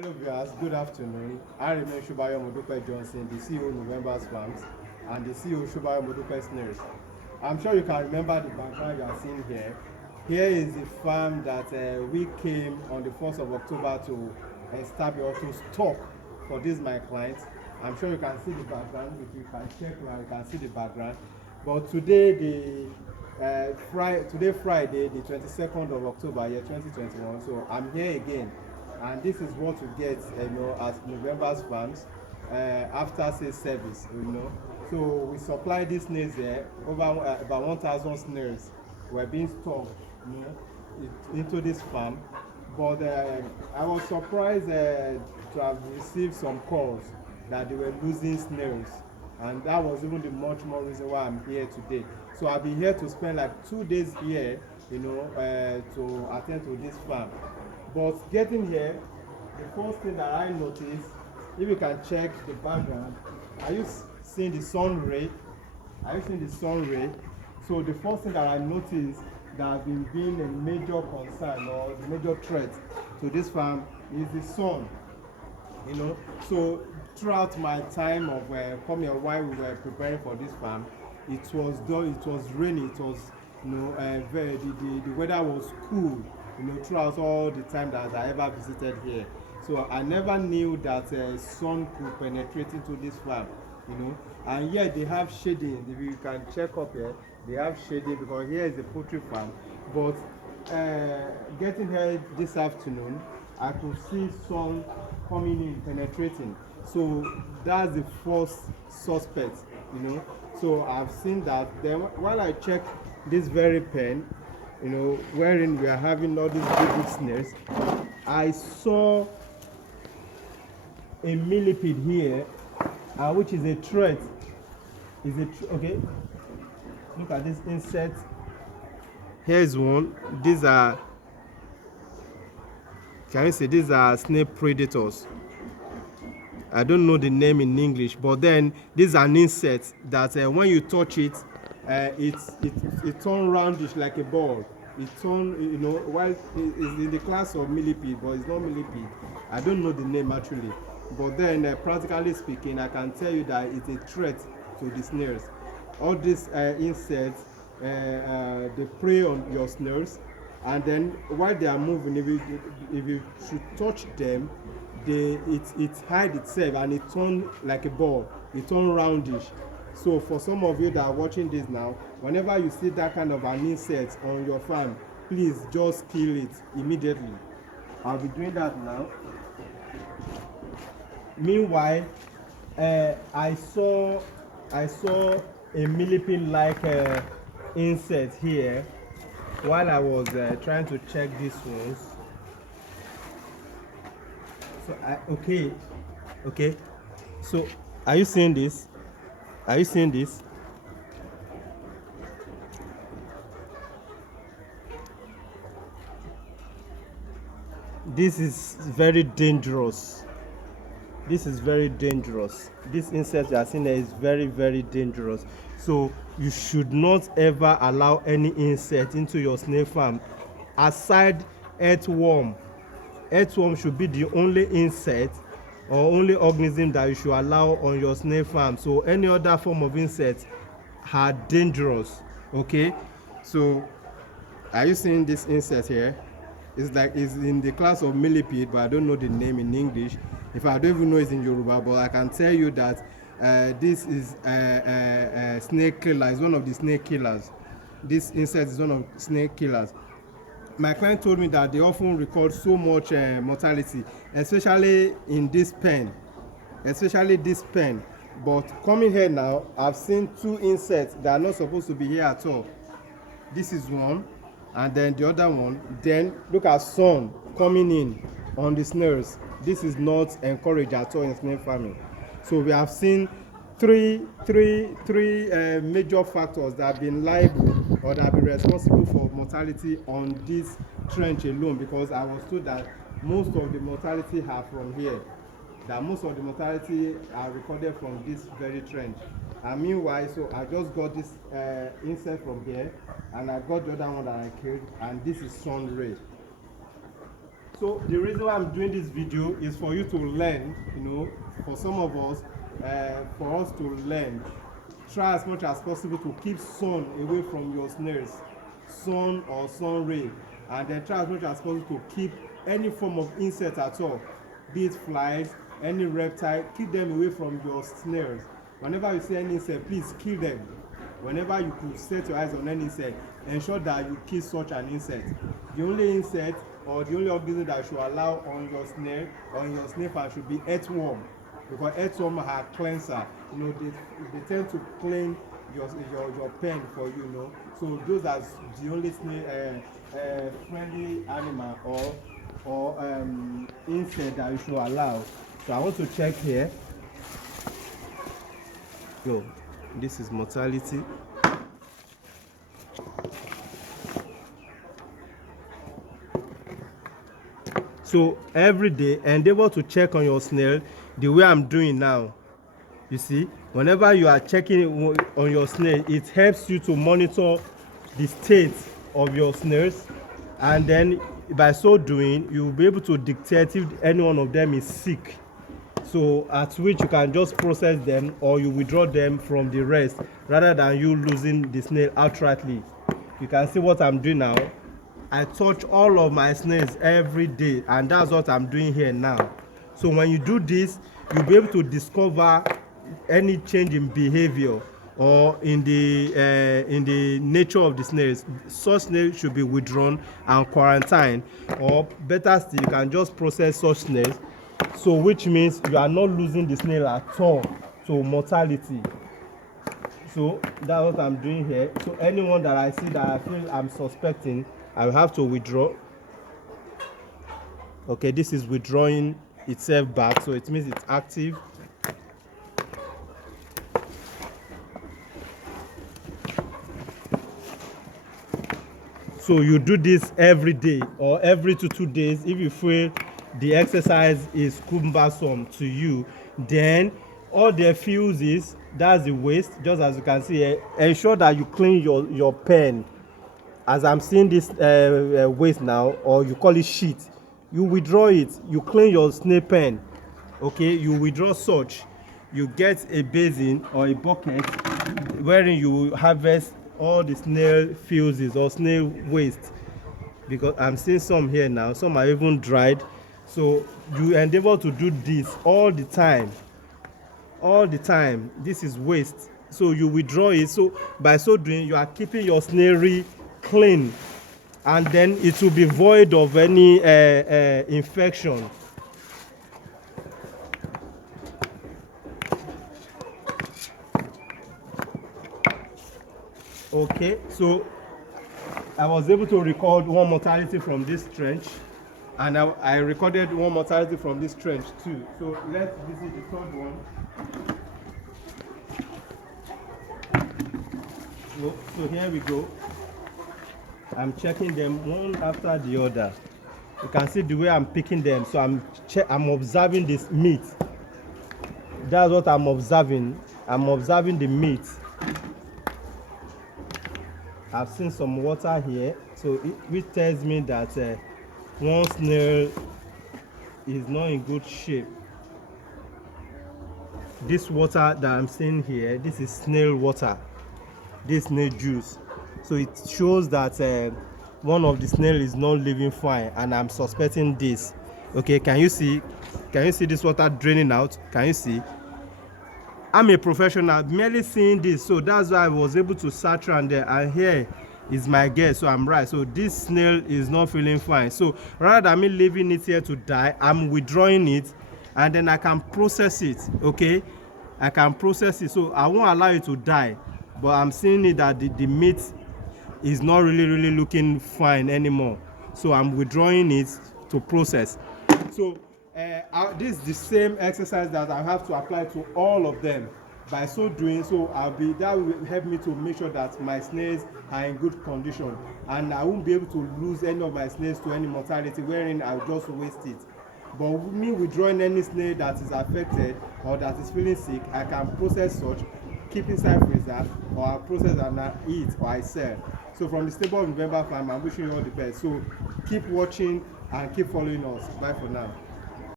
Hello viewers, good afternoon. I remain Sobayo Modupe Johnson, the CEO of November's Farms and the CEO of Sobayo Modupe Snails. I'm sure you can remember the background you are seeing here. Here is the farm that we came on the 1st of October to establish or to stock for this my client. I'm sure you can see the background. If you can check now, you can see the background. But today, today Friday, the 22nd of October, year 2021. So I'm here again, and this is what we get, as November's Farms after sales service. So we supply these snails here. Over about 1,000 snails were being stocked, into this farm. But I was surprised to have received some calls that they were losing snails, and that was even the much more reason why I'm here today. So I'll be here to spend like 2 days here, to attend to this farm. But getting here, the first thing that I noticed, if you can check the background, are you seeing the sun ray? Are you seeing the sun ray? So the first thing that I noticed that has been being a major concern or a major threat to this farm is the sun. So throughout my time of coming while we were preparing for this farm, it was rainy, it was, the weather was cool, throughout all the time that I ever visited here. So I never knew that sun could penetrate into this farm, and yet they have shading. If you can check up here, they have shading because here is a poultry farm. But getting here this afternoon, I could see sun coming in, penetrating. So that's the first suspect, So I've seen that. Then while I check this very pen, wherein we are having all these big snails, I saw a millipede here, which is a threat. Okay? Look at this insect. Here's one. These are, can you see, these are snail predators. I don't know the name in English, but then this is an insect that when you touch it, it turns roundish like a ball. It turns, while it's in the class of millipede, but it's not millipede. I don't know the name actually, but then practically speaking, I can tell you that it's a threat to the snails. All these insects, they prey on your snails, and then while they are moving, if you should touch them, it hide itself and it turn like a ball. It turn roundish. So for some of you that are watching this now, whenever you see that kind of an insect on your farm, please just kill it immediately. I'll be doing that now. Meanwhile, I saw a millipede like insect here while I was trying to check these ones. So okay. So are you seeing this? Are you seeing this? This is very dangerous. This is very dangerous. This insect you are seeing there is very, very dangerous. So you should not ever allow any insect into your snail farm aside earthworm. Earthworm should be the only insect or only organism that you should allow on your snail farm. So any other form of insect are dangerous. Okay, so are you seeing this insect here? It's in the class of millipede, but I don't know the name in English. If I don't even know it's in Yoruba, but I can tell you that this is snake killer. It's one of the snake killers. This insect is one of snake killers. My client told me that they often record so much mortality, especially in this pen, But coming here now, I've seen two insects that are not supposed to be here at all. This is one, and then the other one. Then look at sun coming in on the snails. This is not encouraged at all in snail farming. So we have seen three major factors that have been liable or that have been responsible for mortality on this trench alone, because I was told that most of the mortality are from here, that most of the mortality are recorded from this very trench. And meanwhile, so I just got this insect from here, and I got the other one that I killed, and this is sun ray. So the reason why I'm doing this video is for you to learn, you know, for some of us, for us to learn. Try as much as possible to keep sun away from your snails, sun or sun ray, and then try as much as possible to keep any form of insect at all, be it flies, any reptile, keep them away from your snails. Whenever you see any insect, please kill them. Whenever you could set your eyes on any insect, ensure that you kill such an insect. The only insect or the only organism that you should allow on your snail or in your snail farm should be earthworm, because earthworm are cleanser. You know, they tend to clean your pen for you, you know. So those are the only snail friendly animal or insect that you should allow. So I want to check here. So this is mortality. So every day endeavor to check on your snail the way I'm doing now. You see, whenever you are checking on your snail, it helps you to monitor the state of your snails, and then by so doing you will be able to dictate if any one of them is sick, so at which you can just process them or you withdraw them from the rest rather than you losing the snail outrightly. You can see what I'm doing now. I touch all of my snails every day, and that's what I'm doing here now. So when you do this, you'll be able to discover any change in behavior or in the nature of the snails. Such snails should be withdrawn and quarantined, or better still, you can just process such snails, so which means you are not losing the snail at all to mortality. So that's what I'm doing here. So anyone that I see that I feel I'm suspecting, I will have to withdraw. Okay, this is withdrawing itself back, so it means it's active. So you do this every day or every 2 days. If you feel the exercise is cumbersome to you, then all the fuses, that's the waste, just as you can see here. Ensure that you clean your pen. As I'm seeing this waste now, or you call it sheet, you withdraw it, you clean your snail pen. Okay, you withdraw such, you get a basin or a bucket wherein you harvest all the snail fuses or snail waste, because I'm seeing some here now, some are even dried. So you endeavor to do this all the time. This is waste, so you withdraw it. So by so doing, you are keeping your snailery clean, and then it will be void of any infection. Okay, so I was able to record one mortality from this trench, and I recorded one mortality from this trench too. So let's visit the third one. So here we go. I'm checking them one after the other. You can see the way I'm picking them. So I'm observing this meat. That's what I'm observing. I'm observing the meat. I've seen some water here, so which tells me that one snail is not in good shape. This water that I'm seeing here, this is snail water, this snail juice. So it shows that one of the snail is not living fine, and I'm suspecting this. Okay, can you see this water draining out? Can you see? I'm a professional, merely seeing this, so that's why I was able to search around there, and here is my guess, so I'm right. So this snail is not feeling fine. So rather than me leaving it here to die, I'm withdrawing it, and then I can process it. Okay, I can process it, so I won't allow it to die, but I'm seeing it that the meat is not really looking fine anymore, so I'm withdrawing it to process. So this is the same exercise that I have to apply to all of them. By so doing, that will help me to make sure that my snails are in good condition, and I won't be able to lose any of my snails to any mortality wherein I'll just waste it. But with me withdrawing any snail that is affected or that is feeling sick, I can process such, keep inside freezer, or I process and I eat or I sell. So from the stable of November Farm, I'm wishing you all the best. So keep watching and keep following us. Bye for now.